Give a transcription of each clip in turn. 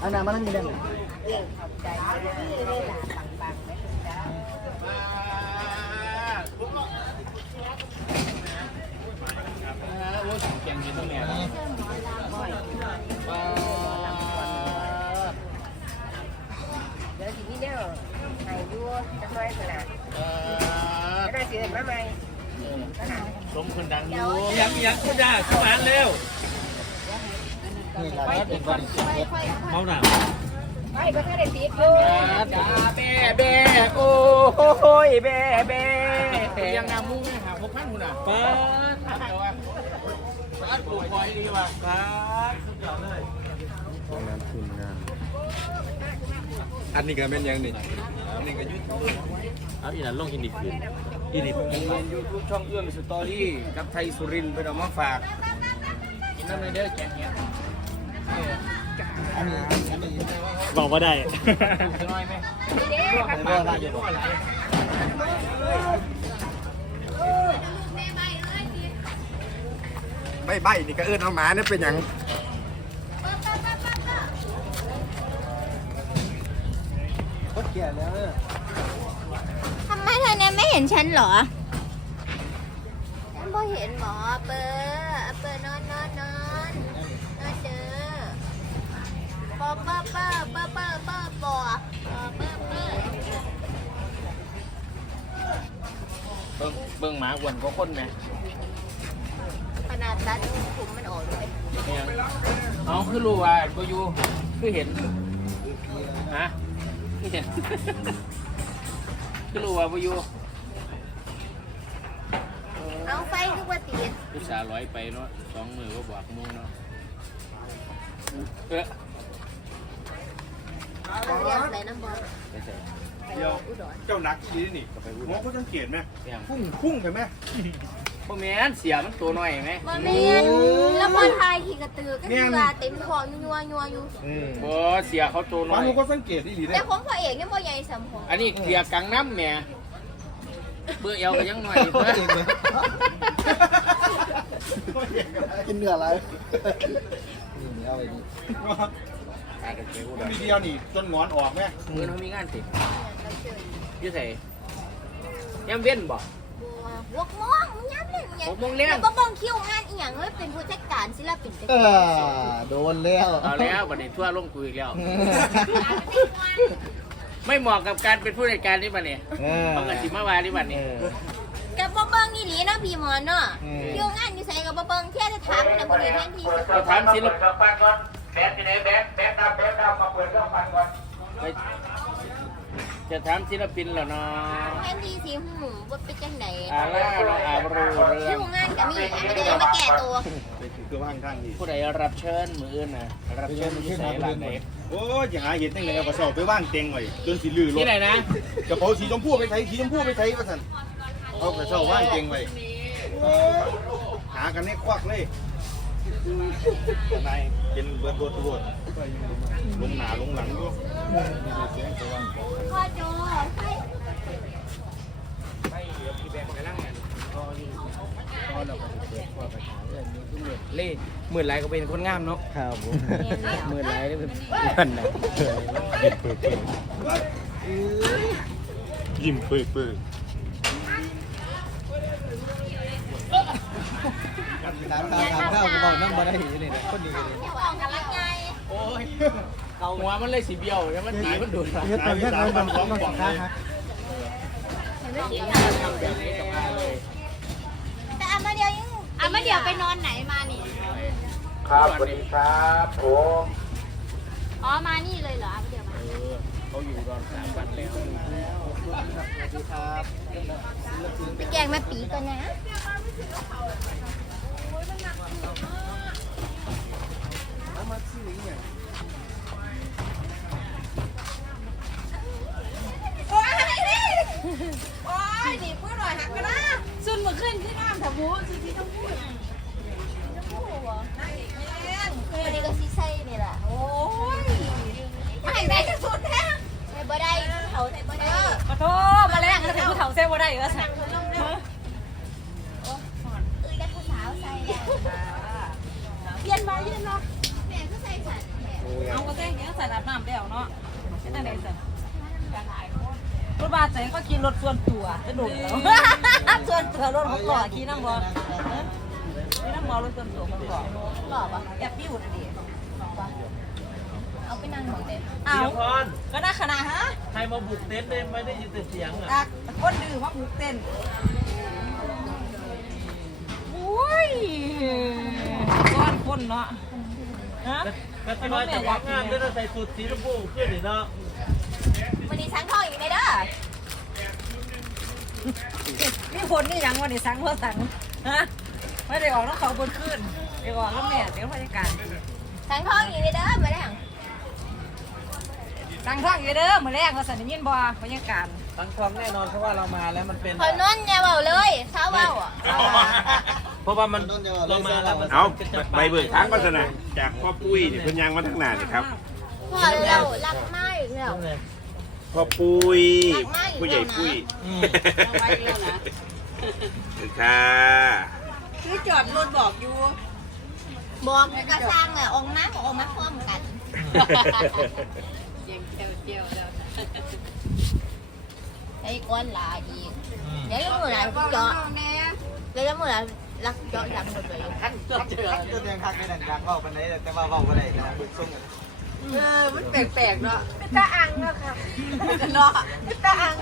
เอาน้ำมานั่งกินได้ไหมโอ้ยแกงกินตรงไหนนะเดี๋ยวทีนี้เนี่ยไอ้ยัวจะน้อยขนาดจะได้เกินมาไหมขนาดสมคนดังอยู่ยังยังคุณด่าสมานเร็วนี่แหละก็ เมาหนักไปก็ถ้าได้ติดอยู่จ้าเบ้เบ้โอ้ยเบ้เบ้ยังนำมุ้งเนี่ยหาพวกพันหุ่นอะป้าป้าปลูกคอยดีว่ะป้าสุดยอดเลยน้ำขึ้นน้อันนี้ก็เป็นยังนี่อันนี้ก็ยุทธเอาอีนั่นลงอินดิคืนอินดิเป็นยูทูบช่องเอื้อมสตอรี่กับไทยสุรินทร์ไปเอามาฝากกินน้ำเลยเด้อแกงเนี้ย อันนี้อันนี้บอกว่าได้ น้อยไหมนี่เด้ครับเรื่องอะไรอยู่บ่ใบใบนี่ก็เอื้อนเอาหมาเนี่ยเป็นยังก็เกลียดแล้วทำไมเธอเนี่ยไม่เห็นฉันเหรอ ฉันบ่เห็นหมอเปอร์เปอร์นอนนอนนอนนอนเด้ อปอเปอร์เปอร์เปอร์เปอร์เปอร์เปอร์เปอร์เบิ่งเบิ่งหมาอ้วนก็คนไหมขนาดตัดผมมันออกเลยเนี่ยเอาคือรู้ว่าบ่อยู่คือเห็นฮะคือเห็นคือรู้ว่าบ่อยู่เอาไฟคือว่าติด ผู้สาวร้อยไปเนาะสองมือก็บอกหมูเนาะเออ เอาเรียกใส่น้ำบอลไปใส่เดี๋ยวเจ้านักทีนี่ก็ไปพูดหมอเขาสังเกตไหมเสียงพุ่งพุ่งเห็นไหมบ่แม่นเสียมันตัวน้อยไหมบอแมนแล้วบอลไทยขี่กระตือก็คือว่าเต็มคอยัวยัวอยู่ บ่เสียเขาตัวน้บาองยคนก็สังเกตที่ดีได้แต่ของพ่อเอกเนี่ยพ่อใหญ่สำของอันนี้เสียกังน้ำแหม่เบื่อเอวก็ยังน้อยอยู่เพิ่นกินเนื้ออะไรนี่เอาไปนี่อาจจะเกี่ยวกับมีเดียวนี่จนงอนออกไหมมือน้องมีงานติอยู่ไสยังเว้นบ่บัววกม่วงยับเลยยัหกโมงเลี้ยงแต่บ่บ้องคิวงานอีหยังเลยเป็นผู้จัดการศิลปินจัดเอการอโดนแล้วเอาแล้วบัดนี้ทั่วลงกูอีกแล้ว ไม่เหมาะกับการเป็นผู้จัดการนี่บัดนี้เออเอากระสิมาวานี่บัดเอนี้อ กับบ่เบิ่งอีหลีเนาะพี่หมอเนาะอืม คิวงานอยู่ไสกับบ่เบิ่งเที่ยจะถามแต่บ่ได้แทนที่สิเราถามศิลปแบงก่อนแบงที่ไหนแบงแบง ดำแบงดำมาเปิดเครื่องฟันก่อนไปจะถามศิลปินแล้วเนาะแทนที่สิหูว่าเป็นจังได๋อาล่าเราอาบรูเรื่คิองวงานก็มีอันนี้มาแก้ตัวคือว่างข้างนี่ผู้ใดรับเชิญมืออื่นน่ะรับเชิญที่ไหนล่ะไหนโอ้ยอย่าหาเห็นตั้งแต่กระสอบไปว่างเต็งไว้จนสีลือรที่ถไหนนะกระเป๋าสีชมพูไปไทยสีชมพูไปไทยก็สั่นเอากระสอบว่างเต็งไว้หากันให้ควักเลย นายเป็นเบิร์ดบดบดลงหนาลงหลังด้วยพ่อโจใส่เล่หมื่นไรก็เป็นคนงามเนาะครับผมหมื่นไรนี่เป็นนั่นนะยิ้มเปื่อยเปื่อย ถามข้าวถามข้าวกูบอกนั่งบ่ได้เห็นเลยนะคนดีกันเลยเที่ยวออกกำลังกายโอ้ยเกาหัวมันเลยสีเบี้ยวแล้วมันหนีมันดูดไปเฮ็ดไปเฮ็ดไปบางของบางของค้าฮะแต่อันมาเดียวยังอันมาเดียวไปนอนไหนมานี่ครับสวัสดีครับผมอ๋อมานี่เลยเหรออันมาเดียวมาเออเขาอยู่รอนสามวันแล้วไปแกล้งแม่ปีก่อนนะ โอ้ยโอ้ยนี่พูดหน่อยหักกันนะซุนมาขึ้นที่น้ำถบูซุนที่ต้องพูด วันนี้ก็ซีไส้นี่แหละ โอ้ยไม่ได้จะสุดแท้ ใส่บ่ได้เขาใส่บ่ได้ ขอโทษมาแล้วงั้นถึง ผู้เฒ่าเซ่บ่ได้เหรอสั่งเออแต่ผู้สาวใส่แล้วเปลี่ยนมาเย็นเนาะแม่ก็ใส่สันแม่เอาก็แค่เงี้ยใส่ละเป็นอะไรสันรถบัสใจก็ขี่รถส่วนตัวจะโดดแล้วส่วนตัวรถของก่อขี่น้ำบอขี่น้ำบอรถส่วนตัวของก่อหล่อปะแอบปิ้วนะดิเอาไปนั่งหน่อยเต็มเอาเดี๋ยวพรก็น่าขนาดฮะ ใครมาบุกเต็นท์เนี่ยไม่ได้ยินแต่เสียงอะตัก คนดื้อมาผูกเต้นโอ้ยก้อนคนเนาะฮะก็จะมาจากวัดงานด้วยนะใส่สูทสีชมพูขึ้นนี่เนาะวันนี้สังทองอีกไหมเด้อมีคนนี่ยังวันนี้สังว่าสังฮะไม่ได้ออกแล้วเขาบนขึ้นเดี๋ยวออกแล้วแม่เดี๋ยวพยาการสังทองอีกไหมเด้อมาแล้วสังท่องอยู่เด้อมื้อแรกว่าสันได้ยินบ่พยาการ ทั้งทองแน่นอนเพราะว่าเรามาแล้วมันเป็นขอนอนอย่าเบาเลยเช้าเบาอะเพราะว่ามันเรามาแล้วมันเอาใบเบิกทางก็สนะจากพ่อปุ้ยนี่เพิ่นยางมาทั้งหน้านี่ครับพอเรารักมากอีกแล้วพ่อปุ้ยรักมากอีกแล้วนะผู้ใหญ่ปุ้ยอืมค่ะคือจอดรถบอกอยู่บอกก็สร้างอะออกมาออกมาพร้อมกันไอ้ก้อนลาอีกเดี๋ยวจะมือไหนเจาะเดี๋ยวจะมือไหนรักเจาะหลังหมดเลยท่านท่านเจอตัวเองคักในนั้นอยากเว้าปานใดแต่ว่าเว้าบ่ได้นะเพิ่นส่งกันเออมันแปลกๆเนาะตาอังเนาะค่ะเนาะตาอัง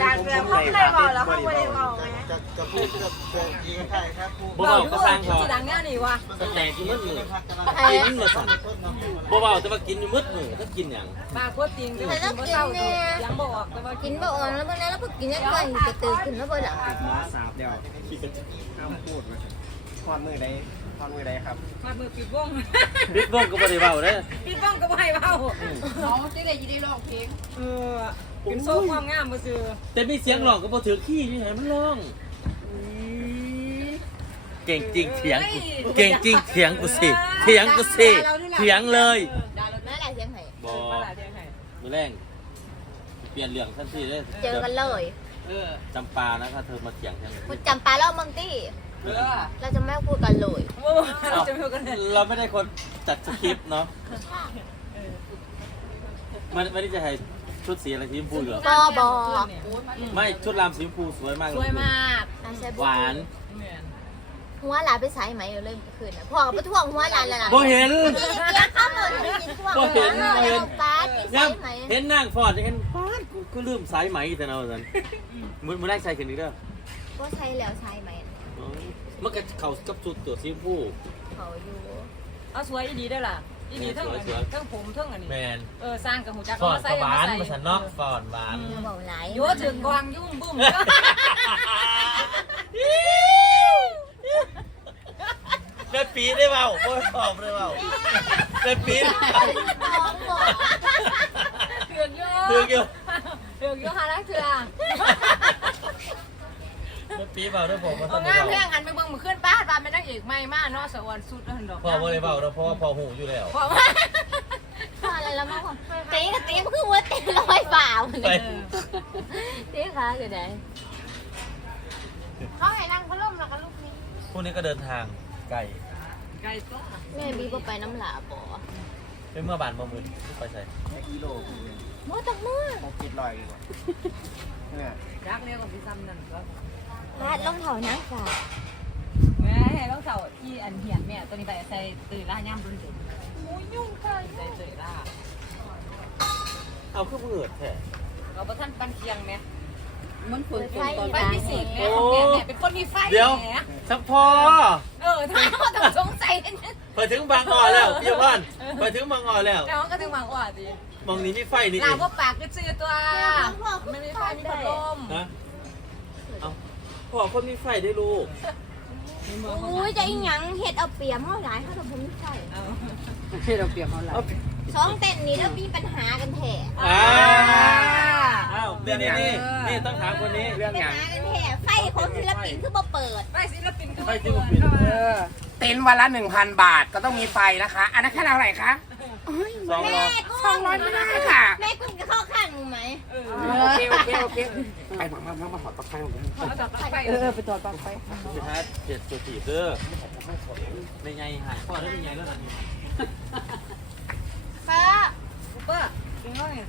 จากเรือเขาไม่ได้เมาแล้วเขาไม่ได้เมาไง จะจะพูดกับเพื่อนอีกใช่ครับผู้บ่เบาก็สร้างพอที่ดังแน่นี่วะแต่กินมืดมือพักกันกินมาสั่นบ่เบาแต่ว่ากินอยู่มืดมือถ้ากินอย่างปากโคตรจริงเดี๋ยวกินบ่เศร้าดูยังบ่ออกแต่ว่ากินบ่อ่อนแล้วเมื่อนั้นแล้วพอกินยังไงจะตื่นขึ้นแล้วบ่หลับมาสาบเดียวห้ามพูดมาทอดมือใดทอดมือใดครับมามือปิดวงบิ๊กเบิ้งก็บ่ได้เบาเด้อปิดวงก็บ่ให้เว้าน้องสิได้ยินได้ร้องเพลงเออ เป็นโซ่ความงามบ่ซื่อแต่มีเสียงร้องก็บ่ถือขี้นี่ไงมันร้องเก่งจริงเถียงกูเก่งจริงเถียงกูสิเถียงกูสิเถียงเลยแม่อะไรเสียงไห้บ่มาล่ะเดี๋ยวให้มือแรงเปลี่ยนเรื่องทันทีเลยเจอกันเลยเออจำปานะถ้าเธอมาเถียงฉันคุณจำปลาเล่ามังตี้เออเราจะไม่พูดกันเลยโอ้เราจะพูดกันเลยเราไม่ได้คนจัดสคริปต์เนาะมันไม่ได้จะให้ ชุดสีอะไรสีชมพูเหรอบอบอไม่ชุดรามสีชมพูสวยมากสเลวยยมากอาใช่หวานหัวหลานไปสายไหมอยู่เลยเมื่อคืนน่ะพ่อก็ไปท่วงหัวหลานแล้วล่ะบ่เห็นเกียร์ข้ามเลยกินท่วงบ่เห็นบ่เห็น ป้ากินยัสางยไหม เห็นนางฟอดเห็นฟาดกูกูลืมสายไหมแต่เนาะสันมือมือแรกใส่ขึ้นอีกเด้อก็ใช้แล้วใช้ไหมอ๋อมันก็เข้ากับชุดตัวสีชมพูเขาอยู่ เอาสวยอีดีได้ล่ะ อีดีทั้งสวยสวยทั้งผมทั้งอันนี้แมนเออสร้างกับหูจักฟอดมาใส่ก็หวานใส่มาสันเนาะฟอดหวานอย่าบอกหลายโยถึงกวางยุ่งบุ้มแม่ปีได้เปล่าโอ้ยตอบได้เปล่าแม่ปีน้องบอกเถือกโยเถือกอยู่เถือกโยฮารักเถือก แม่ปีเปล่าด้วยผมมาเอางามเรื่องอันไปเบิ่งมือขึ้นป้าป้าเป็นนางเอกใหม่มากเนาะสวรรค์สุดแล้วดอกพอบ่ได้เปล่าแล้วเพราะว่าพอหูอยู่แล้วพอว่าพออะไรแล้วมั้งตีกับตีก็คือว่าเตีร้อยฝ่ามันไปตีค่ะอยู่ไหนเขาให้นั่งพัดลมแล้วก็ลูกนี้พวกนี้ก็เดินทางไกลไก่ต้มแม่บีบ่ไปน้ำหลาบ่เป็นเมื่อบานเมื่มือไปใส่กิโลบ่ตักมือหกกิโลอยดีกว่าเนี่ยยักเนี่ยกับพี่ซ้ำนั่นก็ ลาดรองเท้านักค่ะแม่ให้ต้องเสาที่อันเหียนแม่ตัวนี้ไปใส่ตื่นล่าย่ำรุ่นเด็กโอ้ยยุ่งค่ะใส่ตื่นล่าเอาเครื่องมือแท้เราประท่านปันเคียงไหมมันฝนตกตอนปันบ่ายพิเศษแม่ของแม่แม่เป็นคนมีไฟเดี๋ยวแม่สักพอเออถ้าเขาต้องสงสัยนะไปถึงบางอ่อแล้วพี่บ้านไปถึงบางอ่อแล้วแต่เขาก็ถึงหวังว่าดิมองนี้มีไฟนี่หลาเองว่าปากก็ซื้อตัวไม่มีไฟมีพัดลมนะเอา พ่อคนมีไฟได้ลูกอุ้ยจะอีหยังเฮ็ดเอาเปรียบเฮาหลายเฮาต้องบ่มีใช่เอาสองเต้นนี้แล้วมีปัญหากันแท้อ่าอ้าวนี่นี่นี่นี่ต้องถามคนนี้เรื่องปัญอย่างหากันแท้ไฟของศิลปินคือบ่เปิดไฟศิลปินก็ไฟที่ผมปิดเต็นท์วันละหนึ่งพันบาทก็ต้องมีไฟนะคะ อันนั้นแค่เท่าไหร่คะ สองแม่ร้อยกุ้สองร้อยไม่ได้ค่ะ แม่กุ้งจะเข้าข้างมึงไหมโอเคโอเคโอเคไปมามามามาถอดปลั๊กไฟของผมเขาจับไฟเออไปต่อต่อไฟสิฮะเจ็ดตัวสี่เด้อไม่ไงหายพ่อได้ไม่ไงแล้วนะนี่ป้าซุปเปอร์จริงแล้วเนี่ย